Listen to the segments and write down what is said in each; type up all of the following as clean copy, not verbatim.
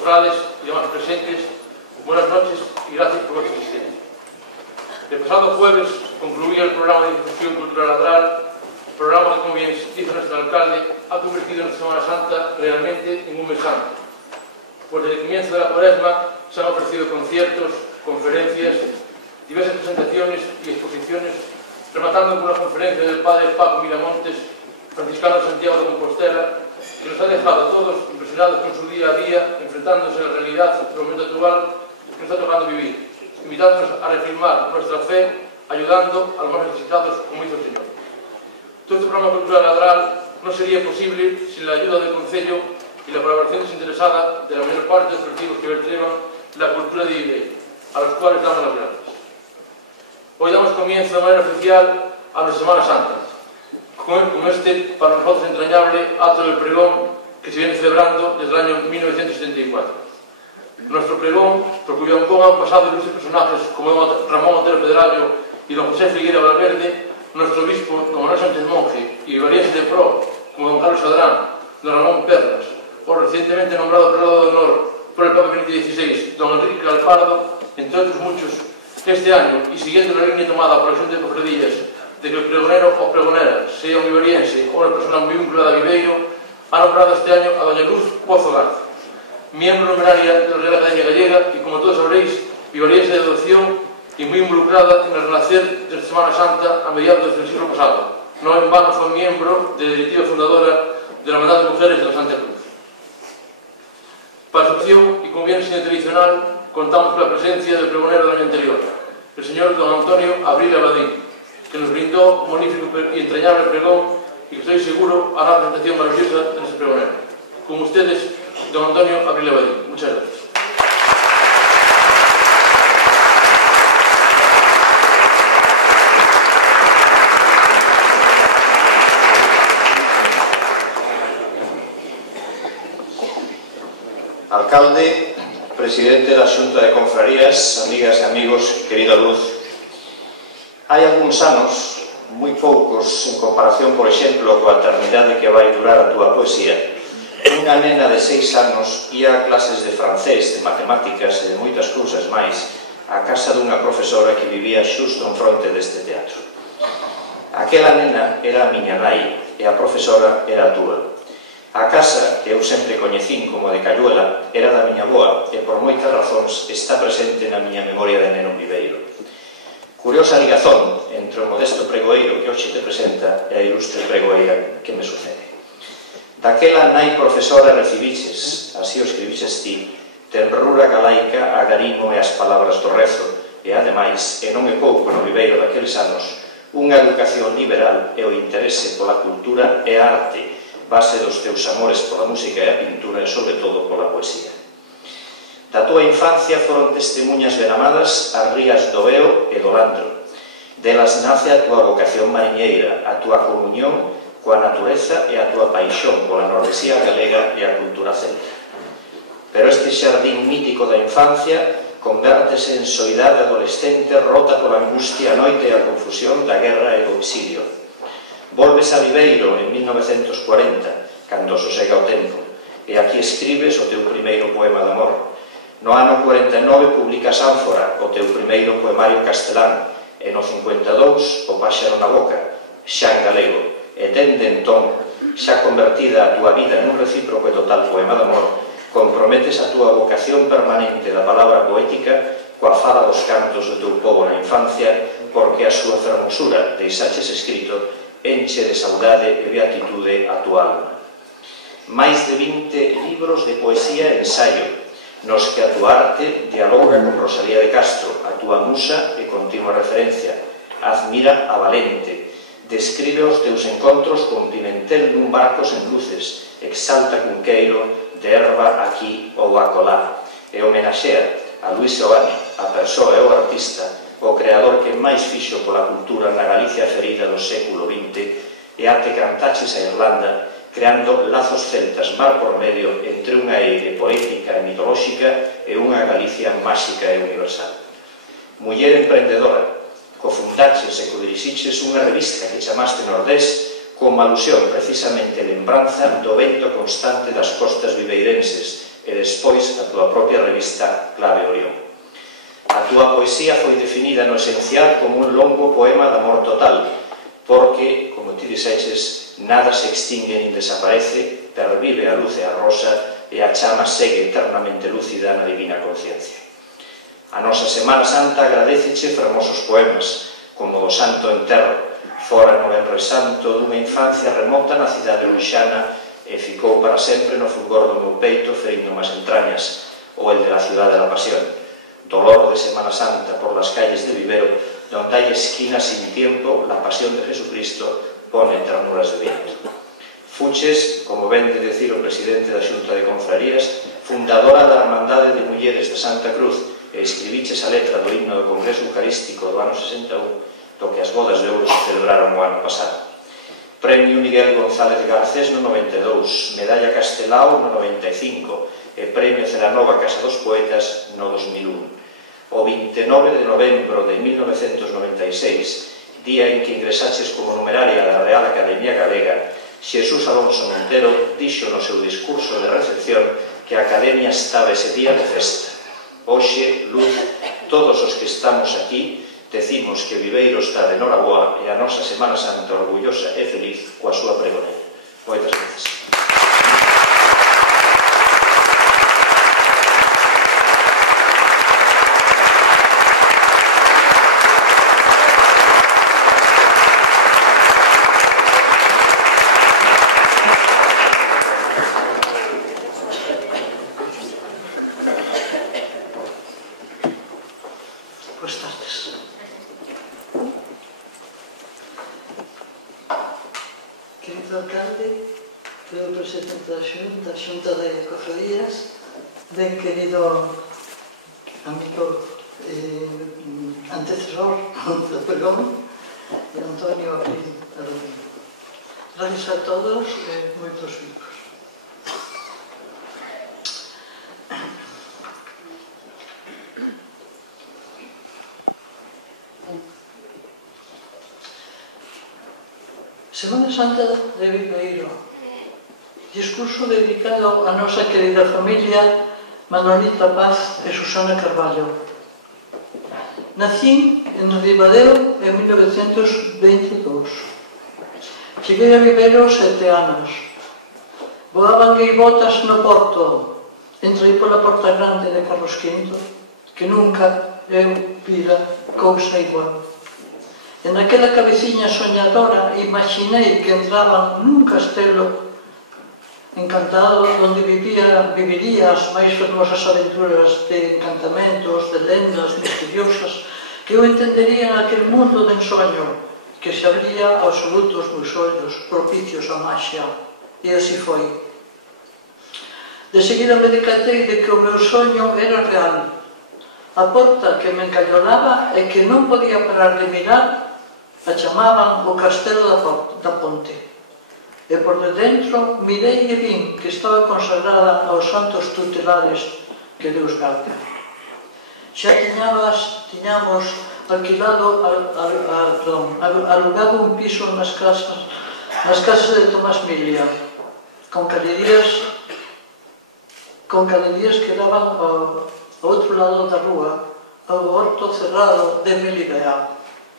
cofrades y demás presentes, buenas noches y gracias por vuestra asistencia. El pasado jueves concluía el programa de difusión cultural Adral, programa que, como bien dice nuestro alcalde, ha convertido nuestra Semana Santa realmente en un mes santo. Pues desde el comienzo de la Cuaresma se han ofrecido conciertos, conferencias, diversas presentaciones y exposiciones, rematando con una conferencia del padre Paco Miramontes, franciscano de Santiago de Compostela, que nos ha dejado a todos impresionados con su día a día, enfrentándose a la realidad del momento actual que nos está tocando vivir, invitándonos a reafirmar nuestra fe, ayudando a los más necesitados, como hizo el Señor. Todo este programa cultural Adral no sería posible sin la ayuda del Concello y la colaboración desinteresada de la mayor parte de los colectivos que vertebran la cultura de Viveiro, a los cuales damos las gracias. Hoy damos comienzo de manera oficial a nuestra Semana Santa, con este, para nosotros, entrañable acto del pregón que se viene celebrando desde el año 1974. Nuestro pregón, por cuyo ancón han pasado ilustres personajes como don Ramón Otero Pedrallo y don José Figueira Valverde, nuestro obispo, don Manuel Sánchez Monje, y vivarienses de pro, como don Carlos Adrán, don Ramón Perlas, o recientemente nombrado prelado de honor por el Papa Benedicto XVI, don Enrique Calpardo, entre otros muchos, este año, y siguiendo la línea tomada por la Xunta de Cofradías de que el pregonero o pregonera sea un vivariense o una persona muy vinculada a Viveiro, ha nombrado este año a doña Luz Pozo Garza, miembro numeraria de la Real Academia Gallega y, como todos sabréis, vivariense de adopción y muy involucrada en el renacer de la Semana Santa a mediados del siglo pasado. No en vano fue miembro de la directiva fundadora de la Hermandad de Mujeres de la Santa Cruz. Para su acción, y como bien sido tradicional, contamos con la presencia del pregonero del año anterior, el señor don Antonio Abril Abadín, que nos brindó un magnífico y entrañable pregón y que estoy seguro hará una presentación maravillosa de nuestro pregonero. Con ustedes, don Antonio Abril Abadín. Muchas gracias. Alcalde, presidente da Xunta de Confrarías, amigas e amigos, querida Luz, hai algúns anos, moi poucos en comparación, por exemplo, coa eternidade que vai durar a túa poesía, unha nena de 6 anos ia a clases de francés, de matemáticas e de moitas cousas máis a casa dunha profesora que vivía xusto en fronte deste teatro. Aquela nena era a miña nai e a profesora era a túa. A casa, que eu sempre coñecín como de Calluela, era da miña boa e por moitas razóns está presente na miña memoria de neno viveiro. Curiosa ligazón entre o modesto pregoeiro que hoxe te presenta e a ilustre pregoeira que me sucede. Daquela nai profesora recibiches, así o escribiches ti, tenrura galaica, agarimo e as palabras do rezo, e ademais, e non é pouco no viveiro daqueles anos, unha educación liberal e o interese pola cultura e a arte, base dos teus amores pola música e a pintura e, sobre todo, pola poesía. Da tua infancia foron testemunhas benamadas as rías do Veo e do Landro. Delas nace a tua vocación mariñeira, a tua comunión coa natureza e a tua paixón pola nordesía galega e a cultura celta. Pero este xardín mítico da infancia convértese en soidade adolescente rota pola angustia, a noite e a confusión da guerra e do exilio. Volves a Viveiro en 1940, cando sosega o tempo, e aquí escribes o teu primeiro poema de amor. No ano 49 publicas Ánfora, o teu primeiro poemario castelán, e no 52 o Páxaro na boca, xa en galego, e dende entón, xa convertida a túa vida nun recíproco e total poema de amor, comprometes a túa vocación permanente da palabra poética coa fala dos cantos do teu pobo na infancia, porque a súa fermosura, deixaches escrito, enche de saudade e beatitude a túa alma. Mais de 20 libros de poesía e ensaio, nos que a túa arte dialoga con Rosalía de Castro, a túa musa e continua referencia. Admira a Valente, describe os teus encontros con Pimentel nun barco sen luces, exalta Cunqueiro de erva aquí ou acolá, e homenaxea a Luis Seoane, a persoa e o artista, o creador que máis fixo pola cultura na Galicia ferida do século XX e arte cantaches a Irlanda, creando lazos celtas mar por medio entre unha eire poética e mitolóxica e unha Galicia máxica e universal. Muller emprendedora, cofundaches e codirixiches unha revista que chamaste Nordés como alusión precisamente e lembranza do vento constante das costas viveirenses e despois a túa propia revista Clave Orión. A túa poesía foi definida no esencial como un longo poema de amor total, porque, como ti dixeches, nada se extingue nin desaparece, pervive a luz e a rosa e a chama segue eternamente lúcida na divina conciencia. A nosa Semana Santa agradeceche fermosos poemas, como o Santo Enterro, fora no Venres Santo dunha infancia remota na cidade luixana e ficou para sempre no fulgor do meu peito ferindo as entrañas, ou el de la Ciudad de la Pasión, dolor de Semana Santa por las calles de Vivero, donde hay esquinas sin tiempo, la pasión de Jesucristo pone ternuras de viento. Fuches, como ven de decir o presidente da Xunta de Confrarías, fundadora da Hermandade de Mulleres de Santa Cruz, e escribiches a letra do himno do Congreso Eucarístico do ano 61, do que as bodas de ouro se celebraron o ano pasado. Premio Miguel González Garcés no 92, Medalla Castelao no 95 e Premio Celanova Casa dos Poetas no 2001. O 29 de novembro de 1996, día en que ingresaches como numeraria da Real Academia Galega, Xesús Alonso Montero dixo no seu discurso de recepción que a Academia estaba ese día de festa. Hoxe, luz, todos os que estamos aquí decimos que Viveiro está de noraboa e a nosa Semana Santa orgullosa e feliz coa súa pregoneira. Moitas gracias. Querido alcalde, querido presidente da Xunta de Cofradías, ben querido amigo antecesor do pregón, Antonio Apín. Gracias a todos e moitos vivos. Semana Santa de Viveiro. Discurso dedicado a nosa querida familia Manolita Paz e Susana Carballo. Nací en Ribadeo en 1922. Cheguei a Viveiro 7 anos. Voaban gaivotas no porto. Entrei pola porta grande de Carlos V, que nunca eu vira cousa igual. En aquela cabeciña soñadora imaginei que entraban nun castelo encantado onde viviría as máis fermosas aventuras de encantamentos, de lendas misteriosas que eu entendería naquele mundo de ensoño que se abría aos absolutos meus ollos propicios á maxia. E así foi. De seguida me decatei de que o meu soño era real. A porta que me encallolaba e que non podía parar de mirar a chamaban o Castelo da Ponte. E por de dentro mirei e vin que estaba consagrada aos santos tutelares que Deus garda. Xa tiñamos alugado un piso nas casas de Tomás Milia, con galerías que daban ao outro lado da rúa, ao horto cerrado de Melibea.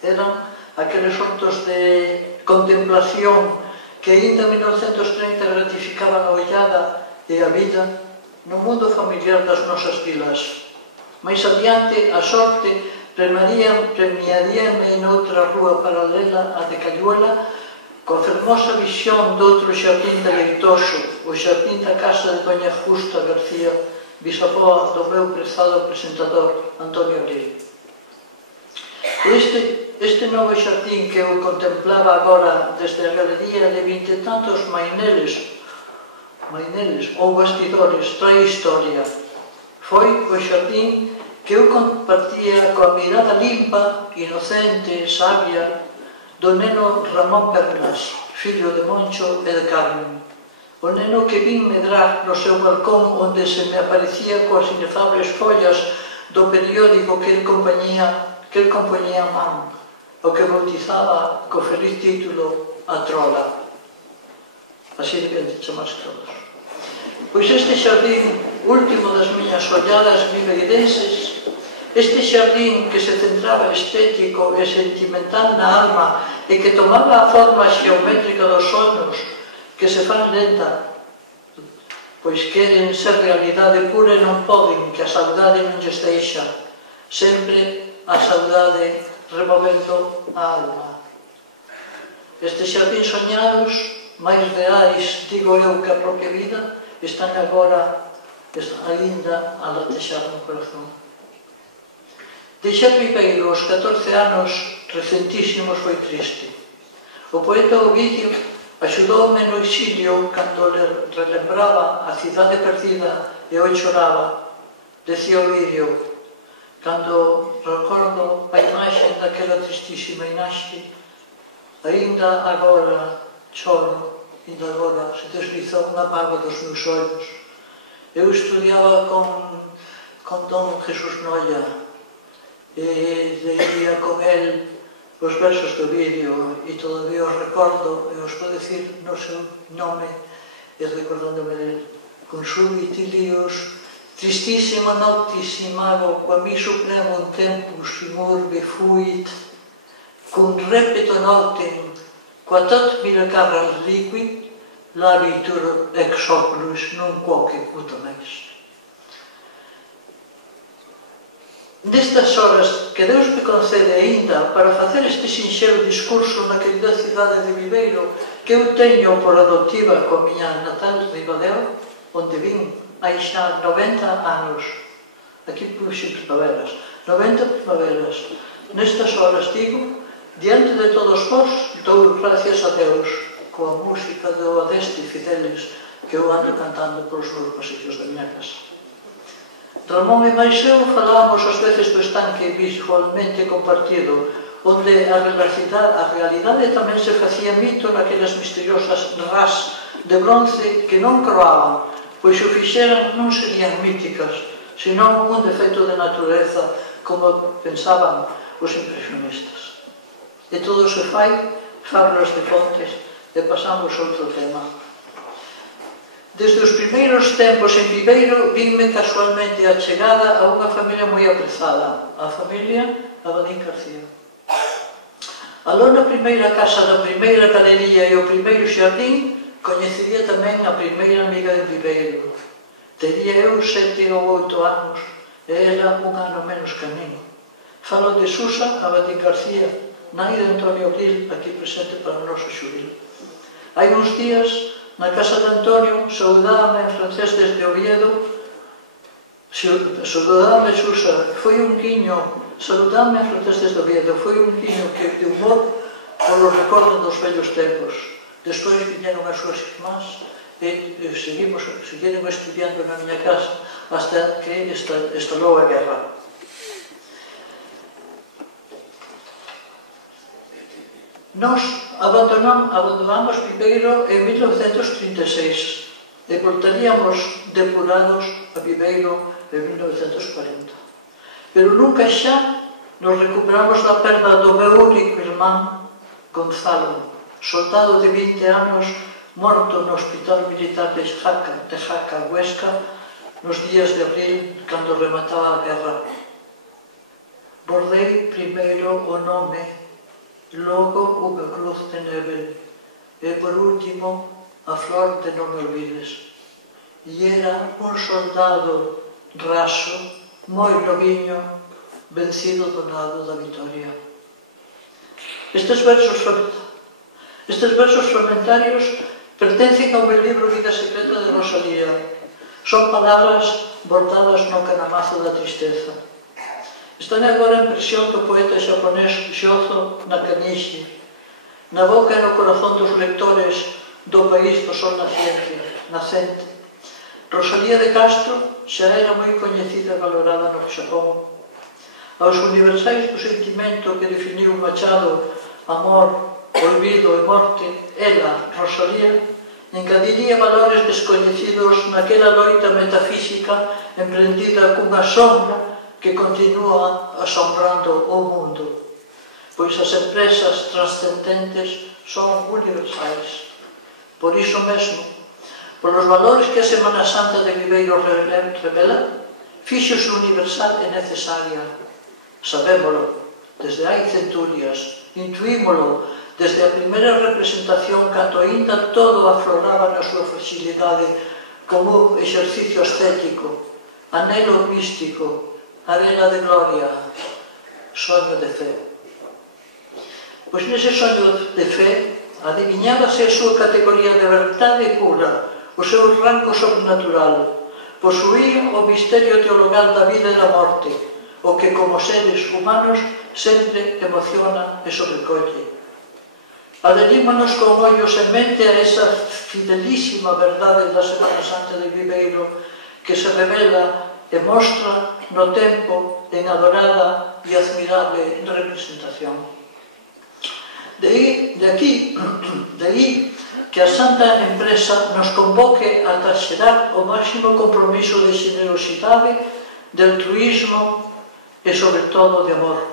Eran aqueles hortos de contemplación que ainda en 1930 gratificaban a ollada e a vida no mundo familiar das nosas vilas. Mais adiante, a sorte premiaríame noutra rúa paralela a de Cayuela coa fermosa visión doutro xardín deleitoso, o xardín da casa de Doña Justa García, bisavó do meu prezado presentador Antonio Abril. Este novo xardín que eu contemplaba agora desde a galería de 20 e tantos maineles ou bastidores trae historia. Foi o xardín que eu compartía coa mirada limpa, inocente, sabia do neno Ramón Pernas, fillo de Moncho e de Carmen. O neno que vin medrar no seu balcón onde se me aparecía coas inefables follas do periódico que el compoñía a man, o que bautizaba co feliz título A Trola. Así de que chamase todos. Pois este xardín último das miñas olladas viveirenses, este xardín que se centraba estético e sentimental na alma e que tomaba a forma xeométrica dos sonhos que se fan lenta, pois queren ser realidade pura e non poden, que a saudade non lles deixa, sempre a saudade removendo a alma. Estes xardíns soñados, máis reais, digo eu, que a propia vida, están agora ainda a latexar no corazón. Deixar Viveiro aos 14 anos recentísimos foi triste. O poeta Ovidio axudoume no exilio cando relembraba a cidade perdida e eu choraba. Decía Ovidio, cando recordo a imaxe daquela tristísima imaxe, ainda agora choro, ainda agora se deslizou unha mágoa dos meus olhos. Eu estudiaba con Don Jesús Noia e leía con el os versos do vídeo e todavía os recordo e os podo dicir no seu nome e recordándome del. Con subitilius, tristísima noctissimago, qua mi supremum tempus in urbe fuit, cum repeto notem, qua tot miracarras liquid, labitur ex oculus non quoque putum est. Nestas horas que Deus me concede aínda para facer este sinxelo discurso na querida cidade de Viveiro que eu teño por adoptiva coa miña natal Ribadeo, onde vim hai xa 90 anos. Aquí puxen primaveras, 90 primaveras. Nestas horas, digo, diante de todos vós, dou gracias a Deus coa música do Adeste Fideles que eu ando cantando polos meus pasillos da miña casa. Ramón e máis eu falábamos ás veces do estanque visualmente compartido, onde a realidade tamén se facía mito naquelas misteriosas ras de bronce que non croaban, pois se o fixeran non serían míticas, senón un defecto de natureza, como pensaban os impresionistas. E todo se fai, fábulas de fontes, e pasamos a outro tema. Desde os primeiros tempos en Viveiro vinme casualmente a chegada a unha familia moi aprezada, a familia Abadín García. Aló na primeira casa da primeira galería e o primeiro xardín coñecería tamén a primeira amiga de Viveiro. Tería eu 7 ou 8 anos e ela un ano menos que a min. Falo de Susa Abadín García, nai de Antonio Gil, aquí presente para o noso xubilo. Hai uns días, na casa de Antonio, saudábame en francés desde Oviedo, saudábame Susa, foi un guiño, saudábame en francés desde Oviedo, foi un guiño que de humor polo recordo dos vellos tempos. Despois viñeron as súas irmás e seguiron estudiando na miña casa hasta que estalou a guerra. Nos abandonamos Viveiro en 1936 e voltaríamos depurados a Viveiro en 1940. Pero nunca xa nos recuperamos da perda do meu único irmán, Gonzalo, soldado de 20 anos, morto no Hospital Militar de Jaca, Huesca, nos días de abril, cando remataba a guerra. Bordei primeiro o nome, logo unha cruz de neve, e por último a flor de non me olvides. E era un soldado raso, moi noviño, vencido do lado da vitoria. Estes versos fragmentarios pertencen ao meu libro Vida Secreta de Rosalía. Son palabras bordadas no canamazo da tristeza. Están agora en presión do poeta xaponés Shozo Nakanishi, na boca e no corazón dos lectores do país do sol nacente. Rosalía de Castro xa era moi coñecida e valorada no Xapón. Aos universais do sentimento que definiu Machado, amor, olvido e morte, ela, Rosalía, engadiría valores descoñecidos naquela loita metafísica emprendida cunha sombra que continúa asombrando o mundo, pois as empresas trascendentes son universais. Por iso mesmo, polos valores que a Semana Santa de Viveiro revela, fíxose universal e necesaria. Sabémolo desde hai centurias, intuímolo desde a primeira representación cando aínda todo afloraba na súa fragilidade como exercicio estético, anhelo místico, arena de gloria, soño de fe. Pois nese soño de fe adiviñábase a súa categoría de verdade pura, o seu rango sobrenatural, posuía o misterio teologal da vida e da morte, o que como seres humanos sempre emociona e sobrecolle. Adherímonos con ollos en mente a esa fidelísima verdade da Semana Santa de Viveiro que se revela e mostra no tempo en adorada e admirable representación. De aí que a Santa Empresa nos convoque a xerar o máximo compromiso de generosidade, de altruismo e, sobre todo, de amor.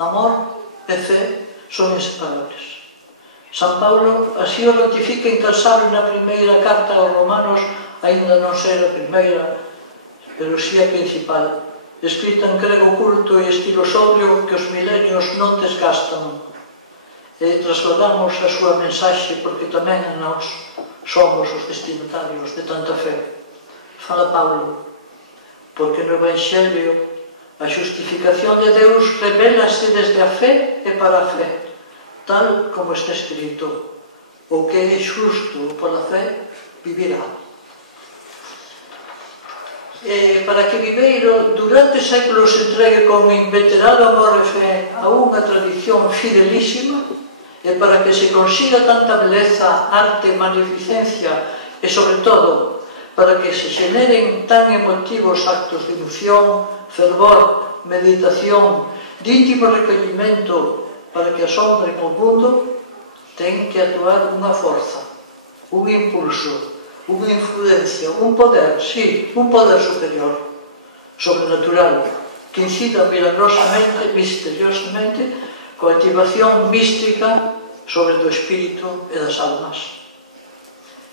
Amor e fe son inseparables. San Paulo así o ratifica incansable na primeira carta aos romanos, aínda non ser a primeira, pero si a principal, escrita en grego culto e estilo sobrio que os milenios non desgastan. E trasladamos a súa mensaxe porque tamén nós somos os destinatarios de tanta fe. Fala Paulo, porque no Evangelio a justificación de Deus revélase desde a fe e para a fe, tal como está escrito: o que é xusto pola fe vivirá. Para que Viveiro durante séculos se entregue con inveterado amor e fe a unha tradición fidelísima, e para que se consiga tanta beleza, arte, magnificencia e, sobre todo, para que se generen tan emotivos actos de ilusión, fervor, meditación, de íntimo recollimento, para que asombren o mundo, ten que actuar unha forza, un impulso, unha influencia, un poder, sí, un poder superior, sobrenatural, que incida milagrosamente, misteriosamente, coa activación mística sobre o espírito e das almas.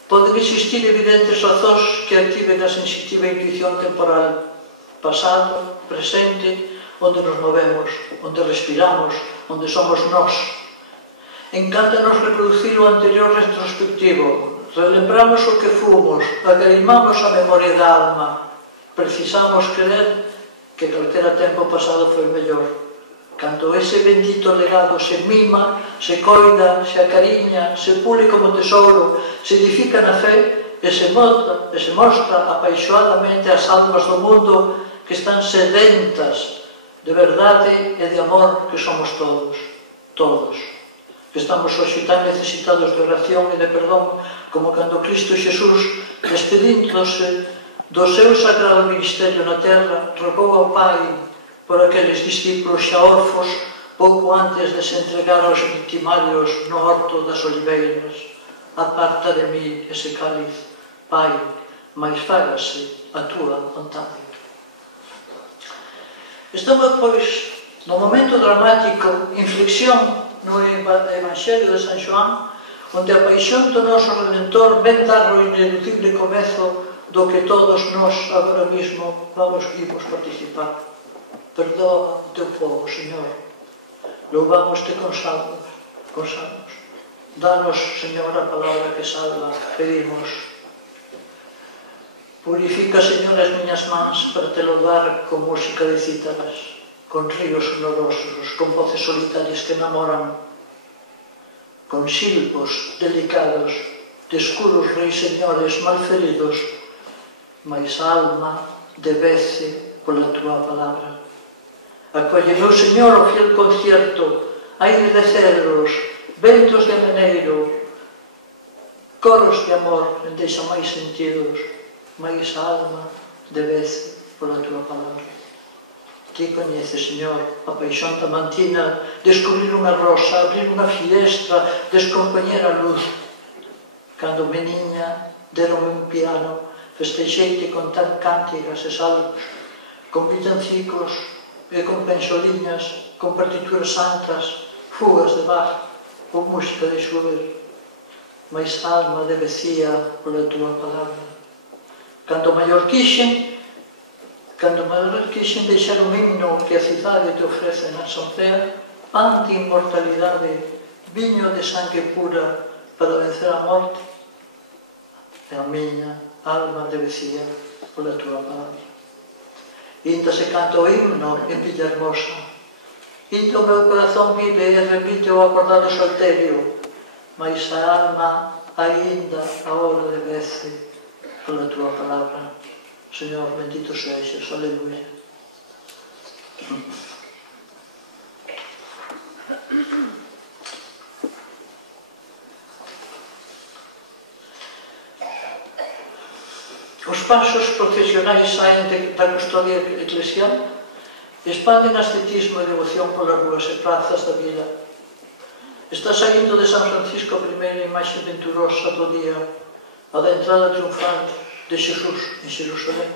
Poden existir evidentes razóns que activen a sensitiva intuición temporal, pasado, presente, onde nos movemos, onde respiramos, onde somos nós. Encántanos reproducir o anterior retrospectivo, relembramos o que fomos, acarimamos a memoria da alma, precisamos creer que calquera tempo pasado foi mellor. Cando ese bendito legado se mima, se coida, se acariña, se pule como tesouro, se edifica na fe e se mostra apaixoadamente as almas do mundo que están sedentas de verdade e de amor que somos todos, que estamos hoxe tan necesitados de oración e de perdón como cando Cristo Xesús, despedíndose do seu sagrado ministerio na terra, rogou ao Pai por aqueles discípulos xa orfos pouco antes de se entregar aos victimarios no horto das oliveiras. Aparta de mí ese cáliz, Pai, mais fágase a túa vontade. Estamos, pois, no momento dramático, inflexión no Evangelio de San Xoán, onde a paixón do noso Redentor ven dar o ineludible comezo do que todos nós agora mesmo vamos vivos participar. Perdoa o teu povo, Señor. Louvamos-te con salmos. Danos, Señor, a palabra que salva. Pedimos. Purifica, Señor, as miñas mans para te louvar con música de cítaras, con ríos olorosos, con voces solitarias que enamoran, con silbos delicados de escuros reis señores malferidos, mais a alma debece pola túa palabra. Acolle, meu Señor, o fiel concierto, aire de cedros, ventos de meneiro, coros de amor, deixa máis sentidos, máis a alma debece pola túa palabra. Ti coñeces, Señor, a paixón tamantina, descubrir unha rosa, abrir unha fiestra, descompoñer a luz. Cando meniña, deronme un piano, festeixeite con tan cántigas e salvos, con villancicos e con penxoliñas, con partituras santas, fugas de Bach, ou música de Schubert. mais alma devecía pola túa palabra. Cando maior quixen deixar un himno que a cidade te ofrece na asamblea, pan de inmortalidade, viño de sangue pura para vencer a morte, e a miña alma devecía pola túa palabra. Inda se canta o himno en Villahermosa, inda o meu corazón vive e repite o acordado solterio, mas a alma ainda agora devece pola túa palabra. Señor, bendito sexas, aleluia. Os pasos profesionais saen da custodia eclesial e expanden ascetismo e devoción polas ruas e prazas da vila. Está saindo de San Francisco a primeira imaxe venturosa do día, a da entrada triunfal de Xesús en Xerusalén.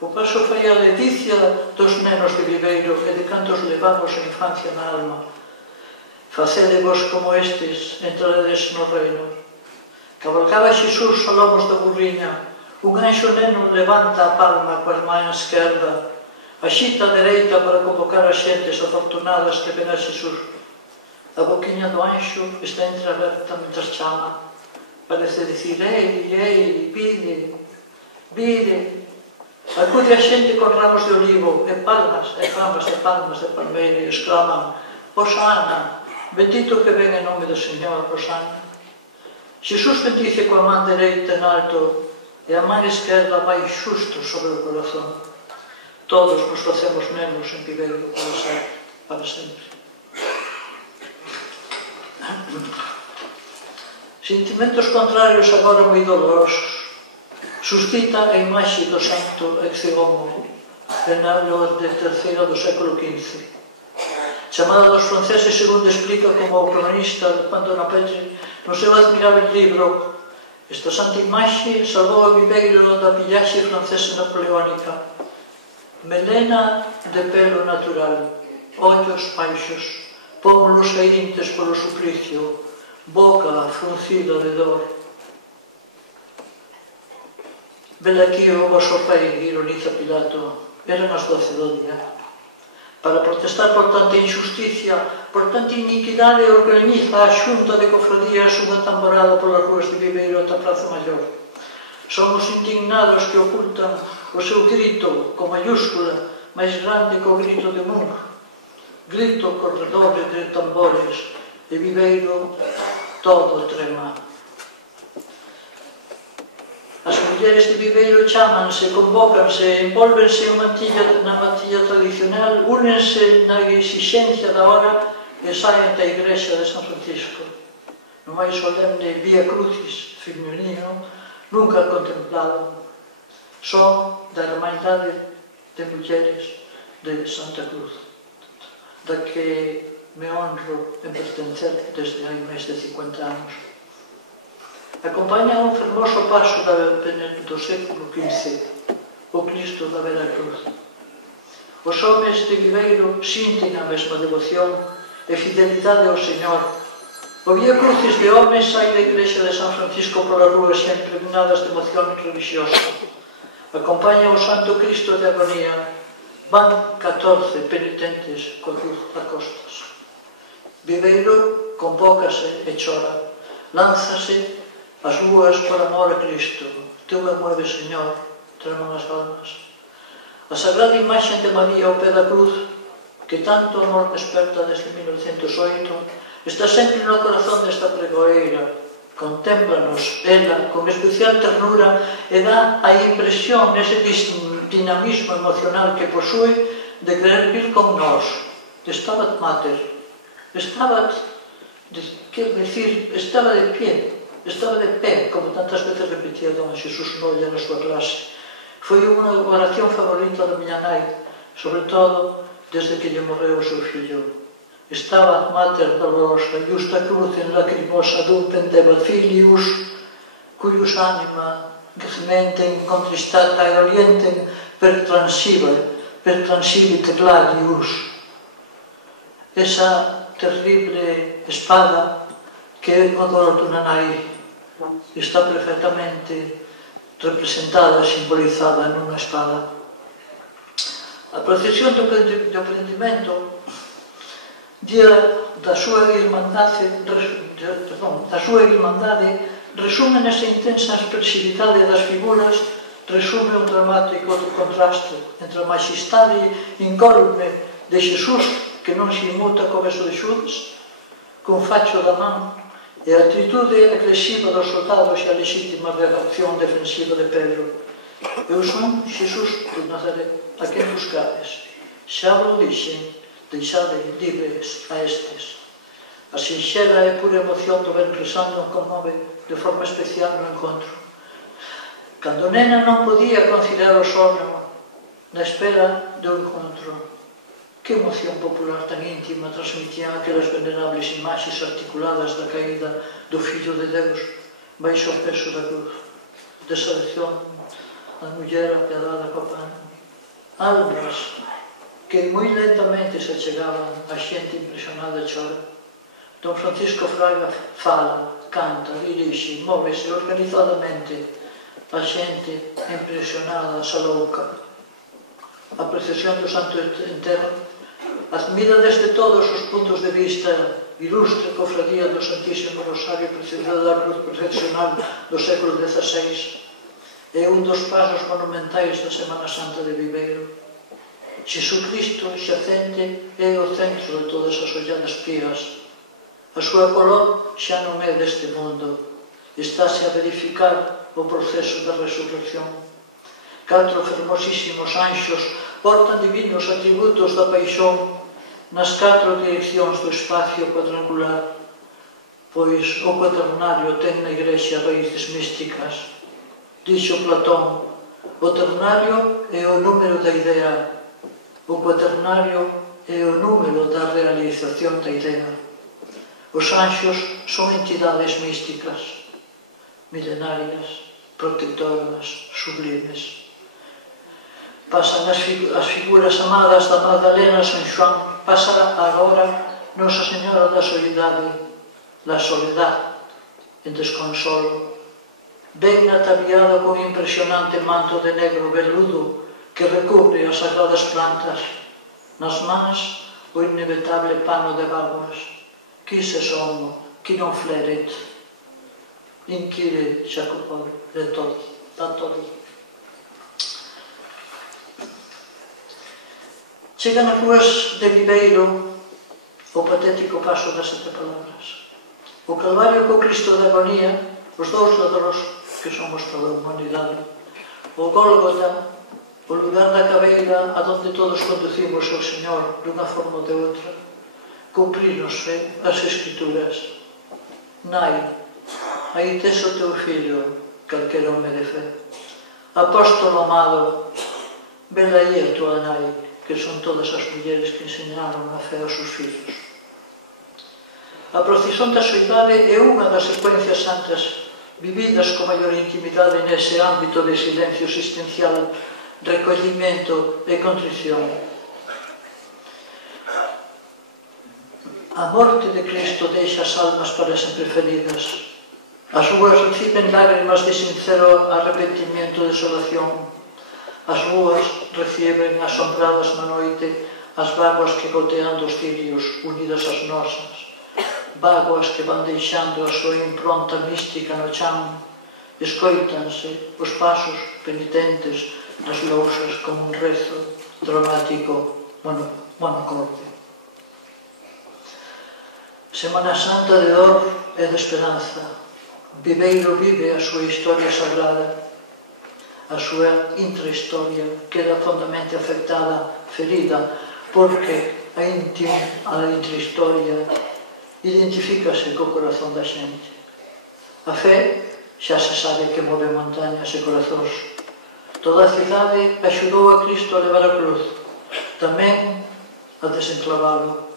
O paso foi a ledicia dos nenos de Viveiro e de cantos levamos a infancia na alma. Facedevos como estes, entraredes no reino. Cabalgaba Xesús a lomos da burriña, un anxo neno levanta a palma coas mans esquerda, axita a dereita para convocar as xentes afortunadas que ven a Xesús. A boquiña do anxo está entreaberta mentre chama. Parece dicir, ei, vide, vide. Acude a xente con ramos de olivo e palmas, e ramas e palmas de palmeira e exclaman, Hosana, bendito que ven en nome do Señor, Hosana. Xesús bendice coa man dereita en alto e a man esquerda vai xusto sobre o corazón. Todos nos facemos nenos en Viveiro para sempre. Sentimentos contrarios agora moi dolorosos. Suscita a imaxe do santo Exegomo, renalo de terceira do século XV. Chamada dos franceses, segundo explica como o cronista Juan Donapedre no seu admirável libro, esta santa imaxe salvou a Viveiro da pillaxe francesa napoleónica. Melena de pelo natural, ollos baixos, pómulos saíntes polo suplicio, boca fruncida de dor. Vela aquí o vosso pai, ironiza Pilato, eran as 12 do día. Para protestar por tanta injusticia, por tanta iniquidade, organiza a xunta de cofradías unha tamborada polas ruas de Viveiro ata a Praza Maior. Son os indignados que ocultan o seu grito con mayúscula, máis grande que o grito de Munch. Grito corredor de tambores, e Viveiro todo trema. As mulleres de Viveiro chamanse, convócanse, envolvense na mantilla tradicional, únense na exixencia da hora e saen da igrexa de San Francisco. No máis solemne Vía Crucis feminino, nunca contemplado. Son da Hermandade de Mulleres de Santa Cruz, da que me honro en pertencer desde hai máis de 50 anos. Acompaña un fermoso paso do século XV, o Cristo da Vera Cruz. Os homes de Viveiro sinten a mesma devoción e fidelidade ao Señor. O Vía Crucis de homes sai da igrexa de San Francisco polas ruas impregnadas de emoción religiosa. Acompaña o Santo Cristo de agonía. Van 14 penitentes coa cruz a costas. Viveiro convócase e chora. Lánzase as ruas por amor a Cristo. Teu me mueve, Señor, treman as almas. A sagrada imaxe de María ao pé da cruz, que tanto amor desperta desde 1908, está sempre no corazón desta pregoeira. Contémplanos, ela, con especial ternura, e dá a impresión nese dinamismo emocional que posúe de querer vir con nós. Estabat mater. Estabat, quer decir, estaba de pé, como tantas veces repetía Don Xesús Nolla na súa clase. Foi unha oración favorita da miña nai, sobre todo desde que lle morreu o seu fillo. Estaba mater dolorosa, justa cruz en lacrimosa dum pendebat filius, cuius anima gementen contristata e orienten per transibit gladius. Esa terrible espada que é o dor dunha nai. Está perfectamente representada, simbolizada nunha espada. A procesión do prendimento, día da súa irmandade, resume nesa intensa expresividade das figuras, resume un dramático contraste entre a majestade incólume de Xesús, que non se inmuta co beso de Xudas, con facho da man, e a actitude agresiva dos soldados e a legítima reacción defensiva de Pedro. Eu son Xesús de Nazaret, a quen buscades. Xa vos dixen, deixade libres a estes. A sinxela e pura emoción do Ventre Santo conmove de forma especial no encontro. Cando nena non podía conciliar o sono na espera do encontro, que emoción popular tan íntima transmitían aquelas venerables imaxes articuladas da caída do Fillo de Deus baixo o peso da cruz, desa lección a muller apiadada co pan. Almas que moi lentamente se chegaban a xente impresionada e chora. Don Francisco Fraga fala, canta, dirixe, móvese organizadamente a xente impresionada, xa louca. A procesión do Santo Enterro admira desde todos os puntos de vista ilustre cofradía do Santísimo Rosario precedida da cruz perfeccional do século XVI. É un dos pasos monumentais da Semana Santa de Viveiro. Xesucristo xacente é o centro de todas as olladas pías. A súa color xa non é deste mundo. Estáse a verificar o proceso da resurrección. 4 fermosísimos anxos portan divinos atributos da paixón nas 4 direccións do espacio cuadrangular, pois o cuaternario ten na Igrexa raíces místicas. Dixo Platón, o ternario é o número da idea, o cuaternario é o número da realización da idea. Os anxos son entidades místicas, milenarias, protectoras, sublimes. Pasan as figuras amadas da Magdalena, San Xoán, pasa agora Nosa Señora da Soledade, la soledad, en desconsolo. Ven ataviada con impresionante manto de negro veludo que recubre as sagradas plantas. Nas mans, o inevitable pano de bágoas. Qui se sono, qui non fleret. Inquire Jacopo de todo, da todo. Chegan as ruas de Viveiro o patético paso das 7 palabras. O Calvario co Cristo da agonía, os dous ladros que somos toda a humanidade. O Gólgota, o lugar da cabeira a donde todos conducimos ao Señor dunha forma ou de outra. Cumprironse as Escrituras. Nai, aí tes o teu fillo, calquera home de fe. Apóstolo amado, vela aí a tua nai, que son todas as mulleres que enseñaron a fe aos seus fillos. A procesión da soidade é unha das secuencias santas vividas con maior intimidade nese ámbito de silencio existencial, recollimento e contrición. A morte de Cristo deixa as almas para sempre feridas. As ruas reciben lágrimas de sincero arrepentimento e desolación. As ruas reciben asombradas na noite as vaguas que gotean dos cirios unidas ás nosas, vaguas que van deixando a súa impronta mística no chan, escoítanse os pasos penitentes das lousas como un rezo dramático monocorde. Semana Santa de dor e de esperanza. Viveiro vive a súa historia sagrada. A súa intrahistoria queda fondamente afectada, ferida, porque a intrahistoria identifícase co corazón da xente. A fe xa se sabe que move montañas e corazóns. Toda a cidade axudou a Cristo a levar a cruz, tamén a desenclavalo.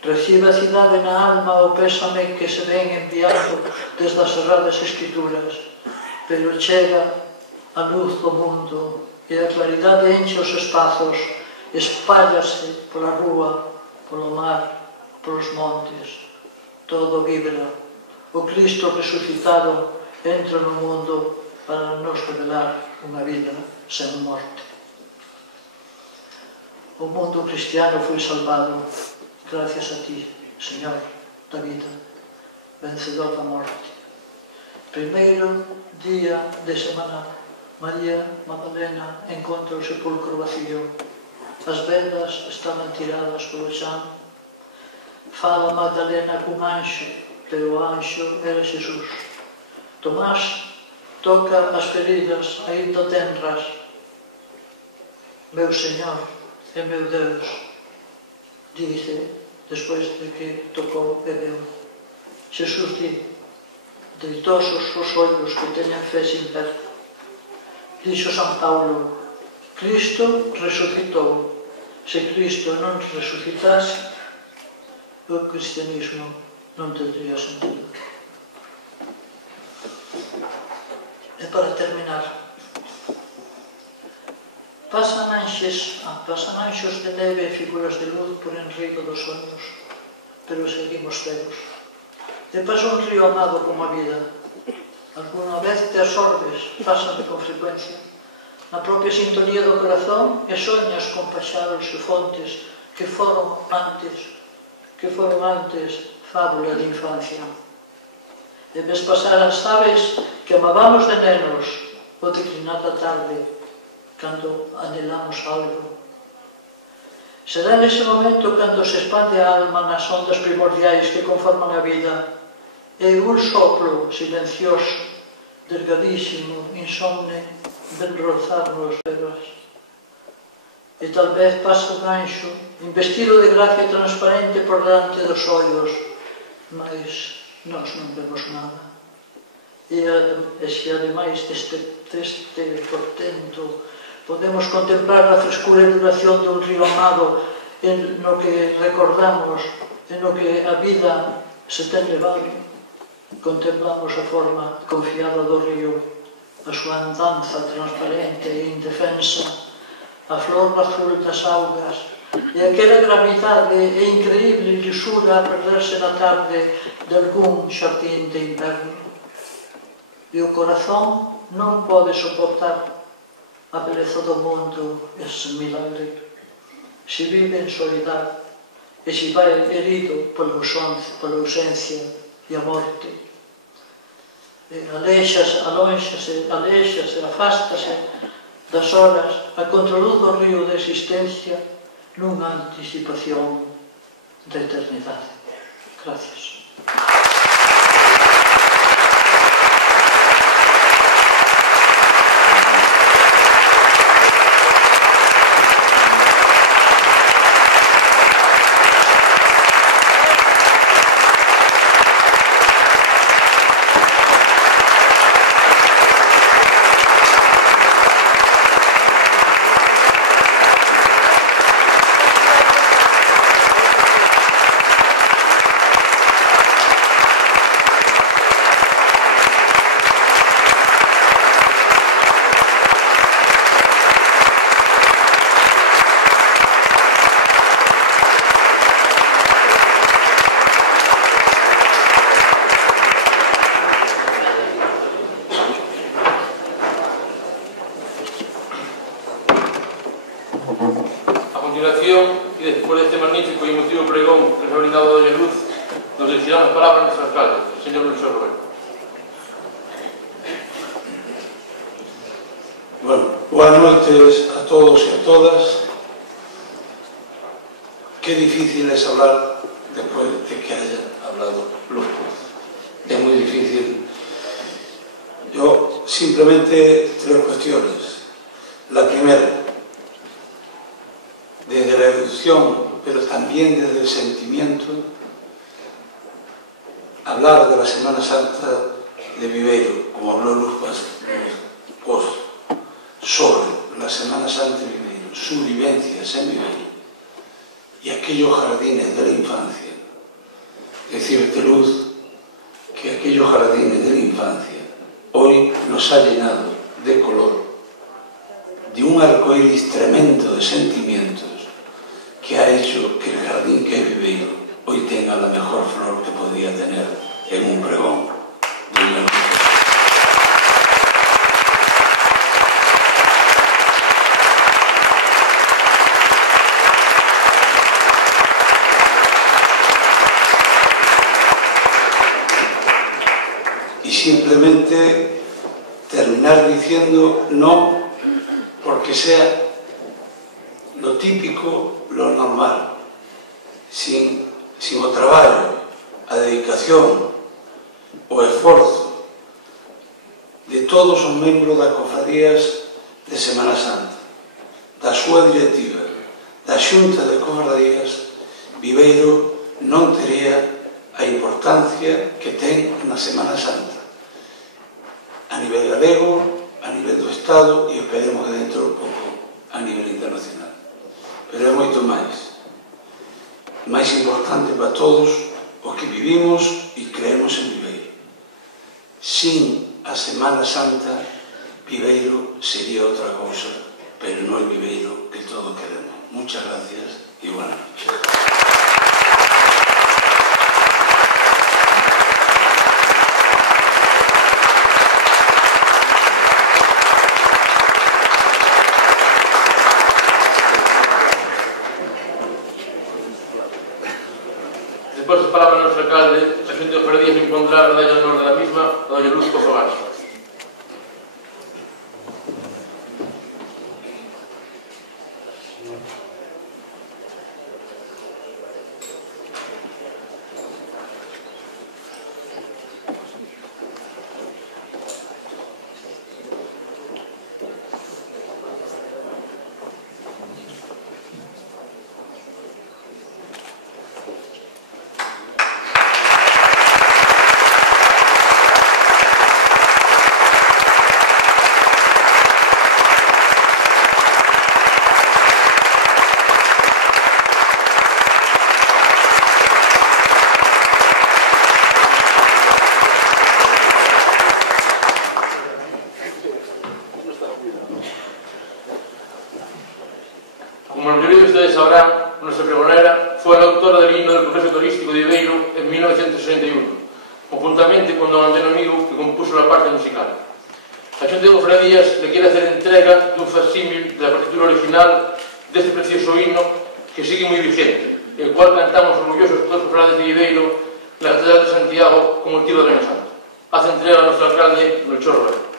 Recibe a cidade na alma o pésame que se ven enviando desde as sagradas Escrituras, pero chega a luz do mundo e a claridade enche os espazos, espállase pola rúa, polo mar, polos montes. Todo vibra, o Cristo resucitado entra no mundo para nos revelar unha vida sen morte. O mundo cristiano foi salvado gracias a ti, Señor da vida, vencedor da morte. Primeiro día de semana, María Magdalena encontra o sepulcro vacío. As vedas estaban tiradas polo chan. Fala Magdalena cun anxo, pero o anxo era Xesús. Tomás toca as feridas aínda tenras. Meu Señor e meu Deus, dice, despois de que tocou e veu. Xesús di, deitosos os ollos que teñen fe sin ver. Dixo San Paulo, Cristo resucitou. Se Cristo non resucitase, o cristianismo non tendría sentido. E para terminar, pasan anxos de neve e figuras de luz por enriba dos sonhos, pero seguimos cegos. E pasa un río amado como a vida. Alguna vez te absorbes, pasan con frecuencia, na propia sintonía do corazón e soñas con paxaros e fontes que foron antes fábula de infancia. E ves pasar as aves que amabamos de nenos o declinar da tarde cando anhelamos algo. Será nese momento cando se expande a alma nas ondas primordiais que conforman a vida e un soplo silencioso, delgadísimo, insomne, ven rozar-nos pegas. E tal vez pasa un anxo, investido de gracia transparente por diante dos ollos, mas nós non vemos nada. E se ademais deste portento podemos contemplar a frescura e duración dun río amado no que recordamos, no que a vida se ten levado, contemplamos a forma confiada do río, a súa andanza transparente e indefensa, a flor azul das augas e aquela gravidade e increíble lisura a perderse na tarde de algún xardín de inverno. E o corazón non pode soportar a beleza do mundo, ese milagre. Se vive en soledad e se vai herido pola ausencia e a morte. Alónxase, afástase das horas a contraluz do río de existencia nunha anticipación da eternidade. Gracias. Y después de este magnífico y emotivo pregón que nos ha brindado Doña Luz, nos dirigirá las palabras nuestro alcalde, el señor Luis Roberto. Bueno, buenas noches a todos y a todas. Qué difícil es hablar después de que haya hablado Luz Cruz. Es muy difícil. Yo simplemente tres cuestiones. La primera, desde la erudición, pero también desde el sentimiento, hablar de la Semana Santa de Viveiro, como habló Luz Pozo, sobre la Semana Santa de Viveiro, sus vivencias en Viveiro y aquellos jardines de la infancia. Decirte, Luz, que aquellos jardines de la infancia hoy nos ha llenado de color, de un arcoíris tremendo de sentimientos que ha hecho que el jardín que es Viveiro hoy tenga la mejor flor que podría tener en un pregón. Y simplemente terminar diciendo no porque sea lo típico, lo normal, sin o traballo, a dedicación, o esforzo de todos os membros das cofradías de Semana Santa, da súa directiva, da Xunta de Cofradías, Viveiro non tería a importancia que ten na Semana Santa, a nivel galego, a nivel do Estado e esperemos que dentro de pouco a nivel internacional. Pero é moito máis importante para todos os que vivimos e creemos en Viveiro. Sin a Semana Santa, Viveiro sería outra cousa, pero non é Viveiro que todos queremos. Muchas gracias e buenas noches. Despois das palabras do noso alcalde, a Xunta de Cofradías me impondrá a medalla de honor da mesma a doña Luz Pozo Garza. Como la mayoría de ustedes sabrán, nuestra pregonera fue la autora del himno del Congreso Turístico de Viveiro en 1961, conjuntamente con don Antonio Amigo, que compuso la parte musical. La Xunta de Cofradías le quiere hacer entrega de un facsímil de la partitura original de este precioso himno que sigue muy vigente, el cual cantamos orgullosos todos los cofrades de Viveiro en la Catedral de Santiago con motivo de Año Santo. Hace entrega a nuestro alcalde, Melchor Roel.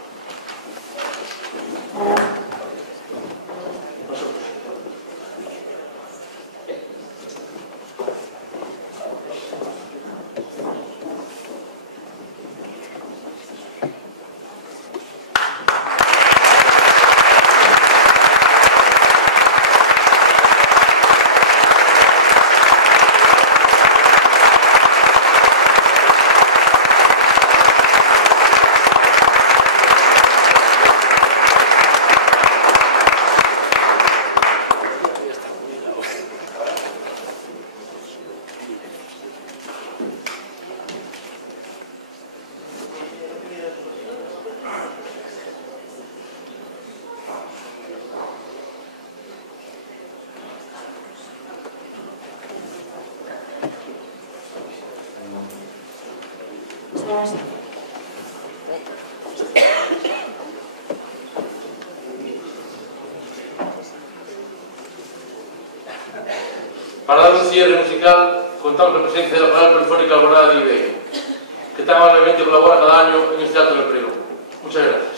Para dar un cierre musical, contamos con la presencia de la Coral Polifónica Alborada de Viveiro, que tan amablemente colabora cada año en este acto del pregón. Muchas gracias.